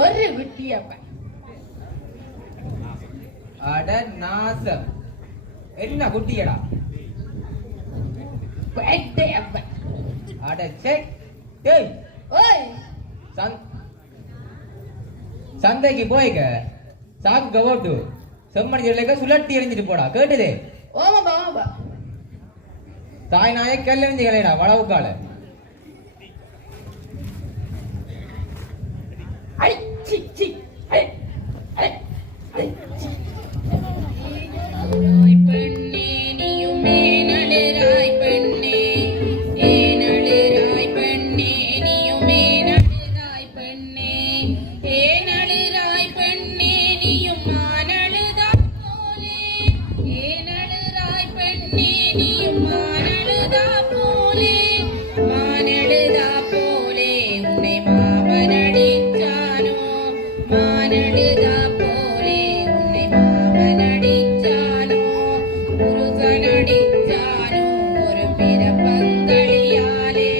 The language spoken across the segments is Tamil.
ஒரு விட்டியப்ப அட நாசம் என்ன குட்டியடா அட செக் டேய் ஓய் சந்தைக்கு போய்க்க சாக்கு கவோட்டு செம்மணி சொல்லிக்க சுழட்டி எறிஞ்சிட்டு போடா கேட்டுதே ஓமாப்பா ஓமாப்பா தாய் நாயை கல்லெறிஞ்சு கலையடா வளவுக்கால ஐ சி சி ஐ ஐ ஐ சி பெண்ணே நீயுமே நடுராய் பெண்ணே ஏ நடுராய் பெண்ணே நீயுமே நடுராய் பெண்ணே ஏ நடுராய் பெண்ணே நீயும் மானழுதா போலே ஏ நடுராய் பெண்ணே நீயும் மானழுதா போலே மானழுதா போலே உன்னை மாமனடிச்சானோ மானழுதா போலே உன்னை மாமனடிச்சானோ முருகனடிச்சானோ ஒரு பிறப்பங்களியாலே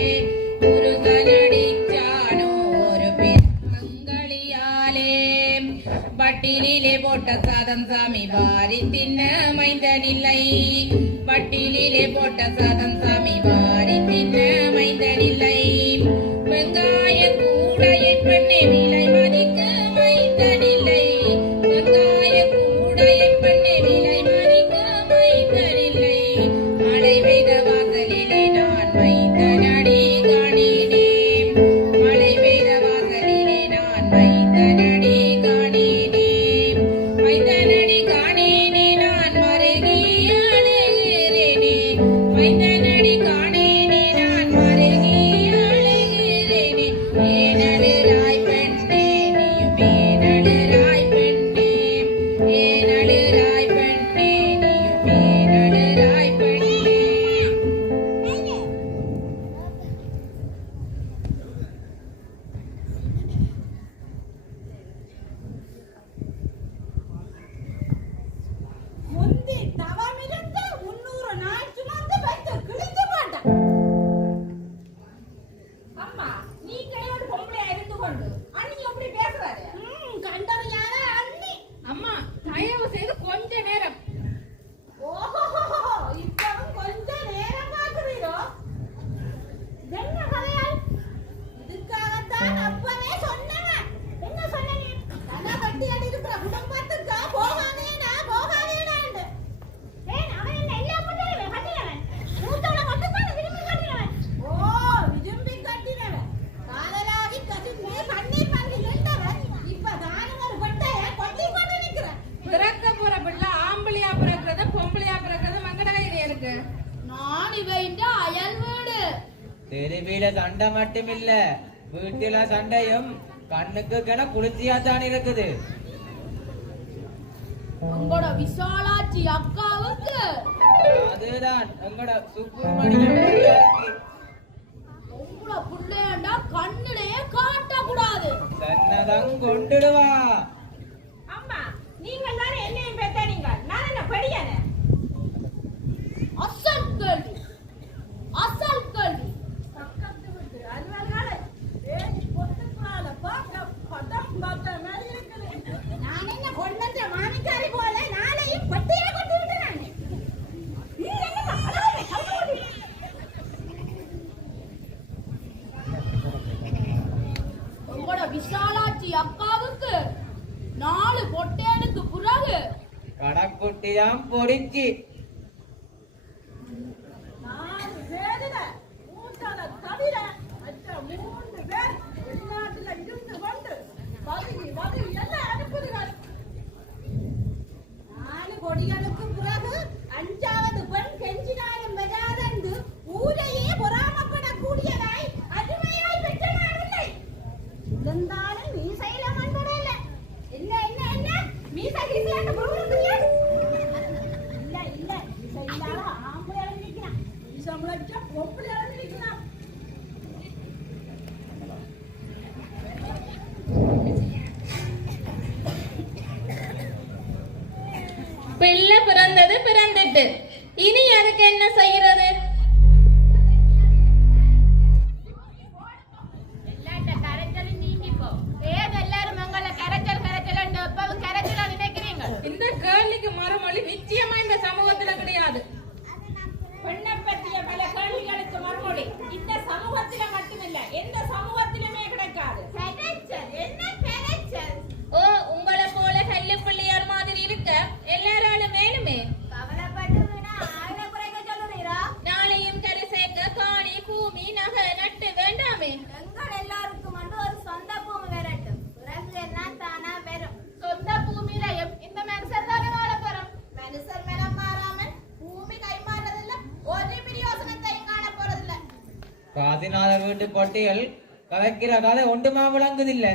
முருகனடிச்சானோ ஒரு பிறப்பங்களியாலே பட்டிலிலே போட்ட சாதம் சாமி வாரி தின்ன மைந்தனில்லை பட்டிலிலே போட்ட சாதம் சாமி வாரி தின்ன மைந்தனில்லை வெங்காய கூடையை பெண்ணே விலை மதிக்க மைந்தனில்லை வெங்காய கூடையை பெண்ணே விலை மதிக்க மைந்தனில்லை மழை பெய்த வாசலிலே நான் மைந்தனடி காணினேன் மழை பெய்த வாசலிலே நான் மைந்தனடி காணினேன் மைந்தனடி காணினே நான் மருகி அழுகிறேனே மைந்தனடி காணினே நான் மருகி அழுகிறேனே ஏனழுராய் பெண்ணே நீயும் ஏனழுராய் பெண்ணே ஏனழுராய் பெண்ணே நீயும் ஏனழுராய் பெண்ணே முந்தி தவமிருந்து 300 நாள் சுமந்து வைத்து கிழிச்சு மாட்டான். அம்மா நீ கையோடு பொம்பளையா இருந்து கொண்டு அண்ணி எப்படி பேசுறாரு? கண்டறியாத அண்ணி. அம்மா தயவு செய்து கொஞ்ச நேரம். ஓஹோ இப்பவும் கொஞ்ச நேரம் பாக்குறீரோ? என்ன கதையால்? இதுக்காகத்தான் அப்பவே சொன்னவன். என்ன சொன்னீங்க? தலை கட்டி அடிக்கிற குடும்பத்துக்கு போகாதேனா போகாதேனாண்டு. ஏன் அவன் என்ன எல்லா பொண்ணையும் கட்டினவன்? மூத்தவள மட்டும்தான் விரும்பி கட்டினவன். ஓ விரும்பி கட்டினவன். காதலாகி கசிந்து கண்ணீர் மல்கி நின்றவன் இப்ப தானும் ஒரு பொட்டைய கொட்டி கொண்டு நிற்கிறான். பிறக்க போற பிள்ளை ஆம்பளையா பிறக்கிறது பொம்பளையா பிறக்கிறது மங்கடகையில இருக்கு நான் இவன் அயல் வீடு. தெருவில சண்டை மட்டும் இல்ல வீட்டுல சண்டையும் கண்ணுக்கு கென குளிர்ச்சியா தான் இருக்குது உங்களோட விசாலாட்சி அக்காவுக்கு அதுதான் எங்கட சுப்பிரமணியம் உங்களோட புள்ளையண்டா கண்ணுலயே காட்டக்கூடாது. சன்னதம் கொண்டுடுவா அம்மா நீங்க விஷாலாட்சி அக்காவுக்கு 4 பொட்டேனுக்கு பிறகு கடக்குட்டியாம் பொடிச்சு 4 பேருல மூத்தால தவிர மற்ற 3 பேர் வெளிநாட்டுல இருந்து வந்து பதவி எல்லாம் அனுப்புகிறார். 4 கொடிகளுக்கு பிறகு 5வது பெண் கெஞ்சினாலும் வராதென்று ஊரையே பொறாமப்படக்கூடியதாய் அருமையாய் பெற்ற நாளில்லை. இருந்தாலும் மீசையில மண்படல. என்ன மீசை கீசையாட்ட பொருளுக்குறியா? இல்ல மீசை இல்லாத ஆம்பளை இறங்கிக்கிறான். மீசை முளைச்சா பொம்பளை இறங்கிக்கிறான். பிள்ளை பிறந்தது பிறந்துட்டு இனி அதுக்கு என்ன செய்யறது? இந்த கேள்விக்கு மறுமொழி நிச்சயமா இந்த சமூகத்துல கிடையாது. பெண்ணை பற்றிய பல கேள்விகளுக்கு மறுமொழி இந்த சமூகத்தில மட்டுமில்ல, எந்த சமூகத்திலுமே கிடைக்காது. ஓ, உங்களை போல கல்லு பிள்ளையார் மாதிரி இருக்க எல்லாராலும் வேணுமே. நாளையும் கரை சேர்க்க காணி பூமி நகை நட்டு வேண்டாமே. எங்கள் எல்லாருக்கும் ஒரு சொந்த பூமி வரட்டும், பிறகு என்ன தானா வரும். சொந்த பூமியிலையும் இந்த மனுஷர் தானே வாழ போறோம். மனுஷர் மேலம் மாறாமல் பூமி கைமாறதில்லை, ஒரு பிரயோசனத்தையும் காண போறதில்லை. காசிநாதர் வீட்டு பொட்டிகள் கதைக்கிற கதை ஒன்றுமா விளங்குதில்லை.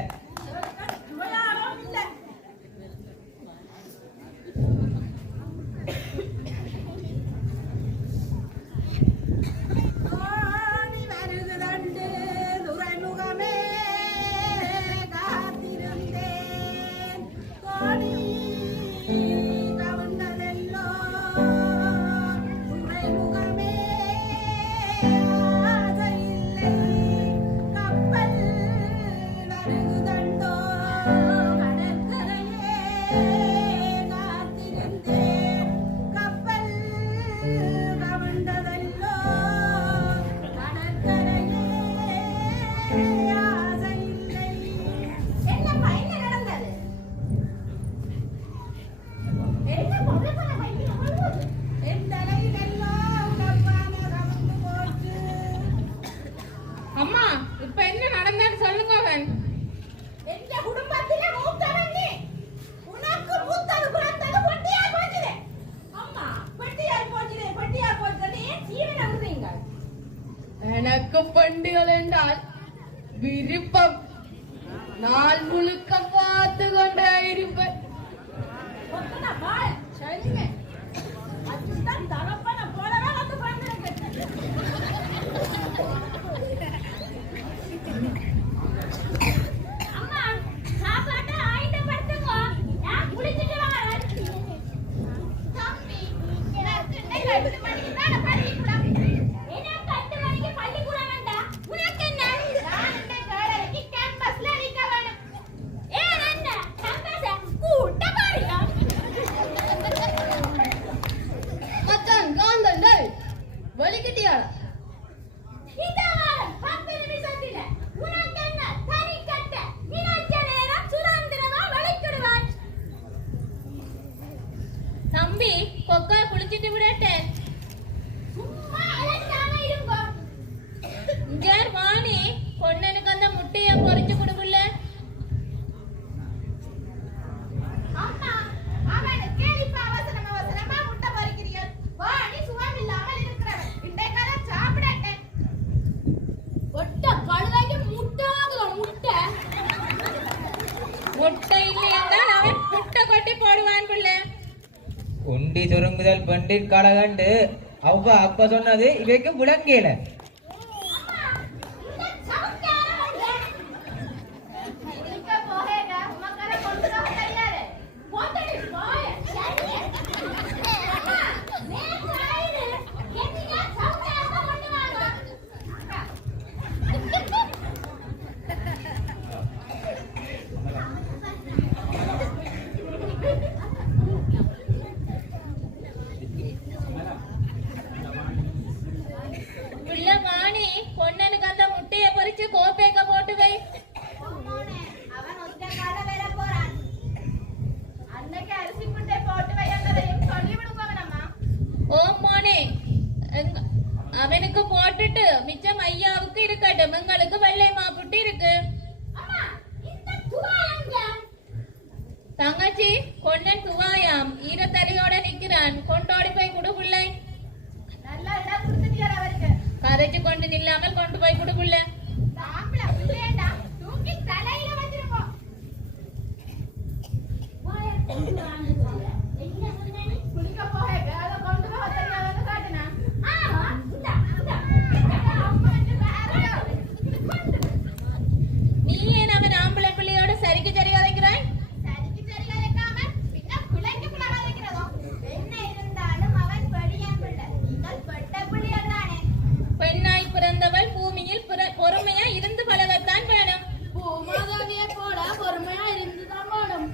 அம்மா, இப்ப என்ன நடந்தான்னு சொல்லுங்க. அவன் எந்த குடும்பத்தில மூத்தவன் நீ. உனக்கு மூத்தது பிறந்தது பொட்டியா போச்சுதே. அம்மா, பொட்டியா போச்சுதே ஏன் ஜீவனை விடுறீங்க? எனக்கு பண்டிகள் என்றால் விருப்பம். நாள் முழுக்க பார்த்து கொண்டே இருப்பேன். ஒத்தனா பாய, சரிங்க. அதுதான் தரப்பன போலவே வந்து பிறந்திருக்கு. அம்மா, சாப்பாட்டை ஆயிட்டு படுத்துங்க. நான் குளிச்சிட்டு வரேன். தம்பி, எனக்கு 8 மணிக்கு தானே பள்ளிக்கூடம். எனக்கு 8 மணிக்கு பள்ளிக்கூடம் வேண்டாம். உனக்கு என்ன? நான் இந்த காலைக்கு கேம்பஸ்ல நிக்க வேணும். ஏன் என்ன? கேம்பஸ கூட்ட பாருங்க. மச்சான் காந்தண்டை வலிக்கிட்டியாடா? இந்த வாரம் 10 நிமிஷத்துல உனக்கு என்ன? தனி கட்ட நினைச்ச நேரம் சுதந்திரமா வளைக்கிடுவாய். தம்பி, கொக்கா குளிச்சிட்டு விடட்டேன். சும்மா அலட்டாம இருங்க. இங்க வாணி, பொண்ணனுக்கு அந்த முட்டைய பொறிச்சு கொடுக்கல. அம்மா, அவனை கேலிப்பா அவசரமா முட்டை பறிக்கிறீர்கள். வாடி சுகம் இல்லாமல் இருக்கிறவன் இன்றைக்கால சாப்பிடட்டேன். ஒட்ட கழுதைக்கு முட்டாகுல முட்டை. முட்டை இல்லையென்றால் அவன் முட்டை கொட்டி போடுவான் பிள்ளை. உண்டி சுருங்குதல் பெண்டின் கடகண்டு அவ்வா அப்ப சொன்னது இவைக்கு விளங்கல. இந்த சவுக்காரவங்க இதுக்கு போகேங்க உமக்கற கொண்டு வர தெரியாது. போட்டடி போய சரியே. அம்மா, நேத்து ஆயிடு. என்னங்க சவுக்காரவங்க கொண்டு வாங்க. பிள்ளை உங்களுக்கு வெள்ளை மாப்புட்டி இருக்கு. அம்மா இந்த துவாயங்க தங்கச்சி கொன்னன் துவாயாம் ஈரத்தலியோட நிக்கிறான். கொண்டோடி போய் குடு புள்ளை. நல்லா இடம் கொடுத்துட்டியாரா அவருக்கு? கதைச்சு கொண்டு நில்லாமல் கொண்டு போய் குடு புள்ள. தாம்பள புள்ளேண்டா தூக்கி தலையில வச்சிருப்போம். வாய கொண்டு வாங்க. என்ன சொன்னே? குளிக்க போறேன். அத கொண்டு வா தெரியாதன்னு காட்டுனா. ஆமா இந்த அம்மா வந்து வேற. நீ ஏன் அவன் ஆம்பளை பிள்ளையோட சரிக்கு சரி கதைக்கிறாய்? சரிக்கு சரி கதைக்காம பின்ன பிள்ளைக்கு பிள்ளை கதைக்கிறதோ? என்ன இருந்தாலும் அவன் படியான் பிள்ளை. நீங்கள் பட்ட பிள்ளையார் தானே. பெண்ணாய் பிறந்தவள் பூமியில் பொறுமையா இருந்து பழகத்தான் வேணும். பூமாதேவியை போல பொறுமையா இருந்துதான் வேணும்.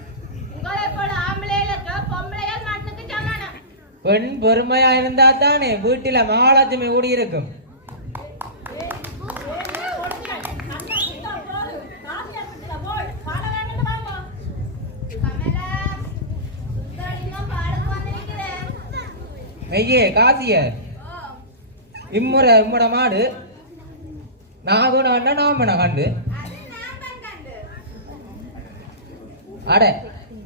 உங்களை போல ஆம்பளைகளுக்கு பொம்பளையார் நாட்டுக்கு சொல்லணும். பெண் பொறுமையா இருந்தா தானே வீட்டுல மகாலட்சுமி ஓடி இருக்கும். ஐயே காசிய இம்முட மாடு நாகுன நாமன கண்டு அட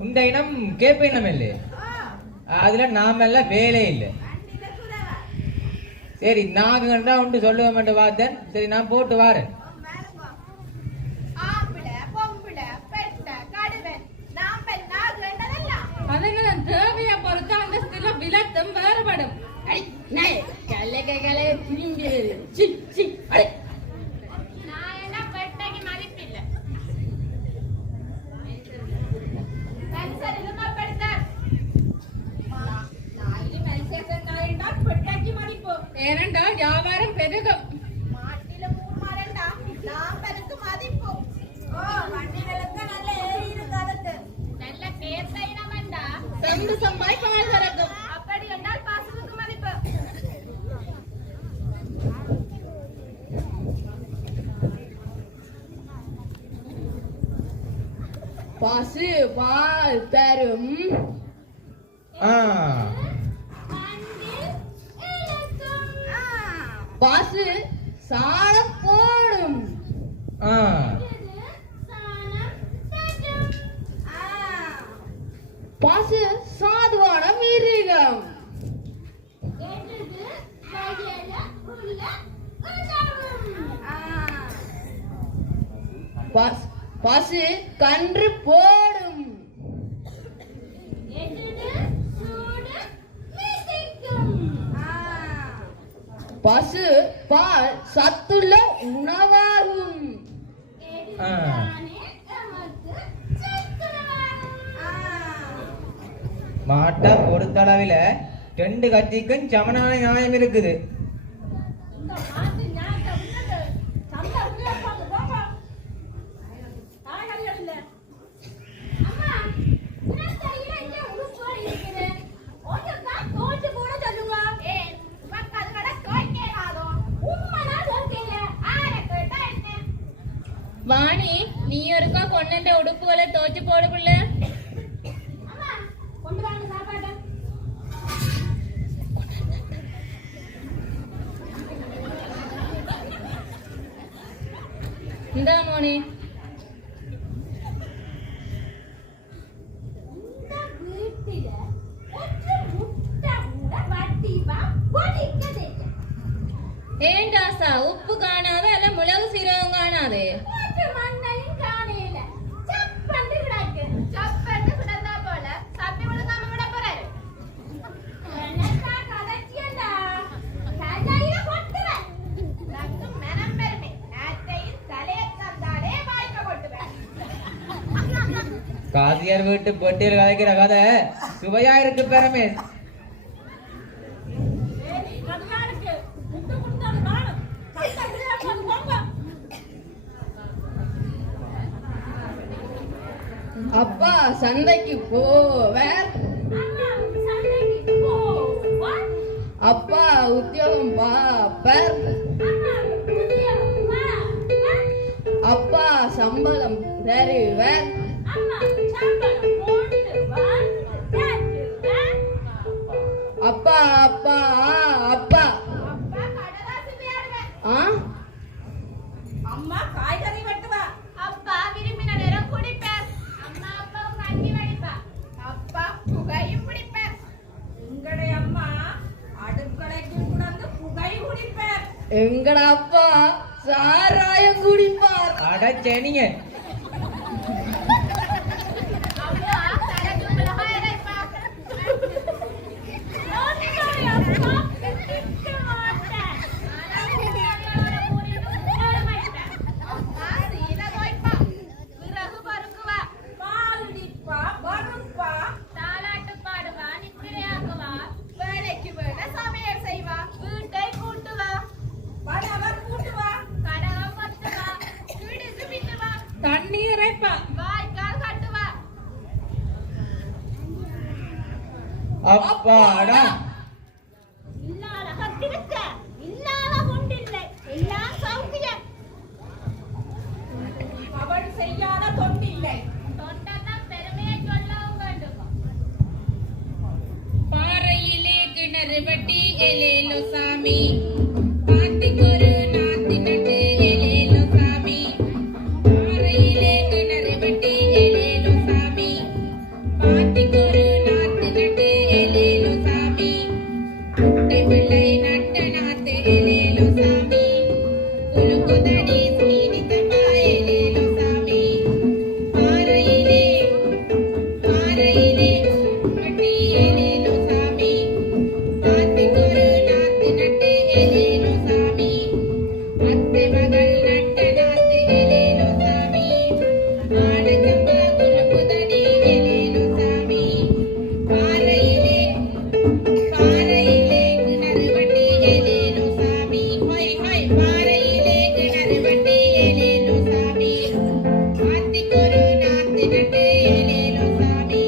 உண்ட இனம் கேப்ப இனம் இல்லை. அதுல நாம எல்லாம் வேலை இல்லை. சரி நாகண்டா உண்டு சொல்லுவோம் பார்த்தேன். சரி நான் போட்டு வாரேன். அதனால தேவையை பொறுத்து அந்த ஸ்தில விலத்தம் வேறுபடும். ஏனென்றால் வியாபாரம் பெருகும். செம்பு சம்பாய் பால் கறக்கும். அப்படி என்றால் பாசத்துக்கு மதிப்பு. பசு பால் தரும். பசு சாணம் போடும். பசு சாதுவான மிருகம். பசு கன்று போடும். பசு பால் சத்துள்ள உணவாகும். மாட்டை பொறுத்தளவில 2 கட்சிக்கும் சமனான நியாயம் இருக்குது. வாணி நீ ஒருக்கா கொண்ட உடுப்புகளை தோச்சு போடு புள்ள. இந்த மோனி ஏண்டாசா உப்பு காணாத அல்ல மிளகு சீரகம் காணாதே. காசியார் வீட்டு பொட்டியில் கதைக்கிற கதை சுவையா இருக்கு பெருமே. அப்பா சந்தைக்கு போவார். அப்பா உத்தியோகம் பாப்பர். அப்பா சம்பளம் தருவர். அப்பா அப்பா அப்பா அம்மா அம்மா காய்கறி வெட்டுவா. அப்பா விரும்பின நேரம் குடிப்பார். அம்மா அப்பாவும் கஞ்சி வடிப்பா. அப்பா புகையும் பிடிப்பார். எங்கடைய அம்மா அடுக்கலைக்கு குடந்து புகை குடிப்பார். எங்கட அப்பா சாராயம் குடிப்பார். அடச்சனிங்க அம்மா தனக்கு மிளகாய் அரைப்பார். அப்பா திட்ட மாட்டார். ஆனா புரிந்து மாட்டார். அம்மா சீலை தோய்ப்பா. விறகு பருக்குவா. பால் இடிப்பா, வறுப்பா. தாலாட்டு பாடுவா. நித்திரையாக்குவா. வேலைக்கு வேலை சமையல் செய்வா. வீட்டை கூட்டுவா. படவர் கூட்டுவா. கடகம் பத்துவா. வீடு பின்னுவா. தண்ணீர் இறைப்பா. வாய்க்கால் கட்டுவா. அப்பாடா இல்லாத கட்டிருக்க இல்லாத கொண்டில்லை எல்லாம் சௌக்கியம். அவள் செய்யாத தொண்டில்லை. தொண்டெல்லாம் பெருமையை சொல்லவும் வேண்டும். பாறையிலே கிணறு வெட்டி எலேலோ சாமி, பாத்திக்கொரு நாத்தி நட்டு எலேலோ சாமி. பாறையிலே கிணறு வெட்டி எலேலோ சாமி, பாத்திக்கொரு நாத்தி நட்டு எலேலோ சாமி. முட்டை பிள்ளை நட்ட நாத்து எலேலோ சாமி, குலுக்குதடி சீனித்தப்பா எலேலோ சாமி. பாறையிலே வெட்டி எலேலோ சாமி, பாத்திக்கொரு நாத்து நட்டு எலேலோ சாமி. அத்தை மகள் நட்ட நாத்து எலேலோ சாமி, ஆடச்சம்பா குலுக்குதடி எலேலோ சாமி. பாறையிலே கிணறு வெட்டி எலேலோ சாமி, ஹொய் ஹொய். பாறையிலே கிணறு வெட்டி எலேலோ சாமி, பாத்திக்கொரு நாத்து நட்டு எலேலோ சாமி.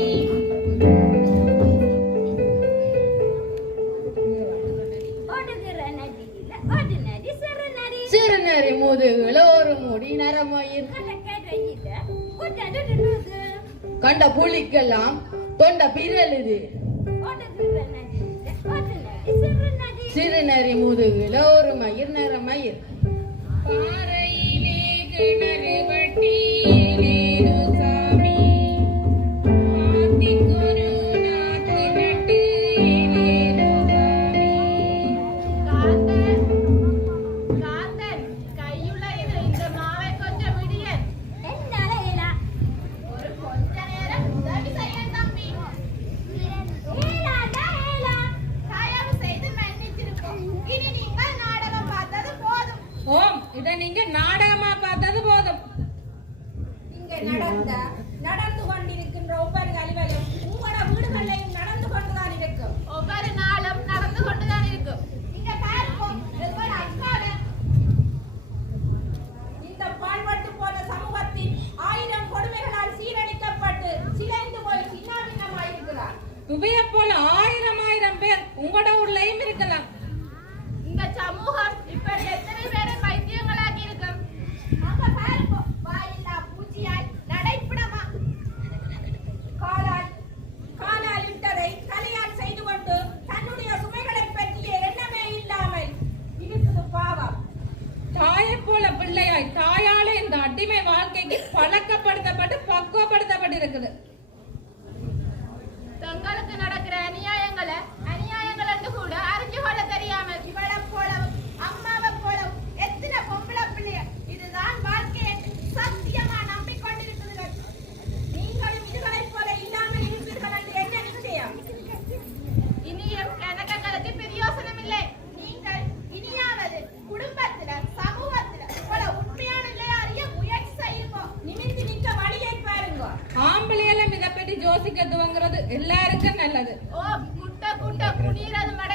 ஓடுகிற நதியில ஒரு நதி சிறு நதி. சிறுநரி முதுகுல ஒரு முடி நரமயிர், கடற்கரையில குட்டடுடுது. கண்ட புலிக்கெல்லாம் தொண்ட பிறலுது. ஓடுகிற நதியில ஒரு நதி சிறு நதி. சிறுநரி முதுகுல ஒரு மயிர் நரமயிர். பாறையிலே கிணறு வெட்டி எலேலோ சாமி, பாத்திக்கொரு நாத்து நட்டு எலேலோ சாமி. காந்தன் கையுள்ள இந்த மாவை கொஞ்சம் விடியன். என்னால இயலா. ஒரு கொஞ்ச நேரம் உதவி செய்ய தம்பி. ஏலாடா ஏலா. தயவு செய்து மன்னிச்சிருப்போம். இனி நீங்கள் நாடகம் பார்த்தது போதும். ஓம், இத நீங்க நாடகமா பார்த்தது போதும். இங்க நடந்து கொண்டிருக்கின்ற ஒவ்வொரு கழிவறையும் உங்களோட வீடுகளையும் நடந்து கொண்டுதான் இருக்கும். ஒவ்வொரு நாளும் நடந்து கொண்டுதான் இருக்கும். இங்க பார்ப்போம் ஒவ்வொரு அக்காடு. இந்த பாழ்பட்டு போன சமூகத்தில் 1000 கொடுமைகளால் சீரழிக்கப்பட்டு சிதைந்து போய் சின்னாபின்னமாயிருக்கிறார். துவைய போல 1000 பேர் உங்களோட ஊர்லயும் இருக்கலாம். இந்த சமூகம் இப்படி எத்தனை பேரை பைத்தியங்களாக்கி இருக்கும். அங்க பார்ப்போம் வாயில்லா பூச்சியாய் நடைப்பிடமா. காலால் இட்டதை தலையால் செய்து கொண்டு தன்னுடைய சுமைகளை பற்றிய எண்ணமே இல்லாமல் இருக்குது பாவம். தாயை போல பிள்ளையாய் தாயால இந்த அடிமை வாழ்க்கைக்கு பழக்கப்படுத்தப்பட்டு பக்குவப்படுத்தப்பட்டு இருக்குது. தங்களுக்கு நடக்கிற அநியாயங்களை அநியாயங்கள் என்று கூட அறிஞ்சு கொள்ள தெரியாமல் இவளை போலவும் அம்மாவை போலவும் எத்தனை பொம்பளை பிள்ளைய இதுதான் வாழ்க்கை என்று சத்தியமா நம்பிக்கொண்டிருக்கிறீர்கள். நீங்களும் இதுகளைப் போல இல்லாமல் இருப்பீர்கள் என்று என்ன நிச்சயம்? இனியும் கணக்கங்களுக்கு பிரயோசனம் இல்லை. நீங்கள் இனியாவது குடும்பத்துல சமூகத்துல போல உண்மையான நிலையை அறிய முயற்சி செய்யுங்க. நிமிர்ந்து நிற்க வழியை பாருங்க. ஆம்பளையெல்லாம் இதை பற்றி யோசிக்க துவங்குறது எல்லாருக்கும் நல்லது. ஓ குட்ட குட்ட குடியிறது மட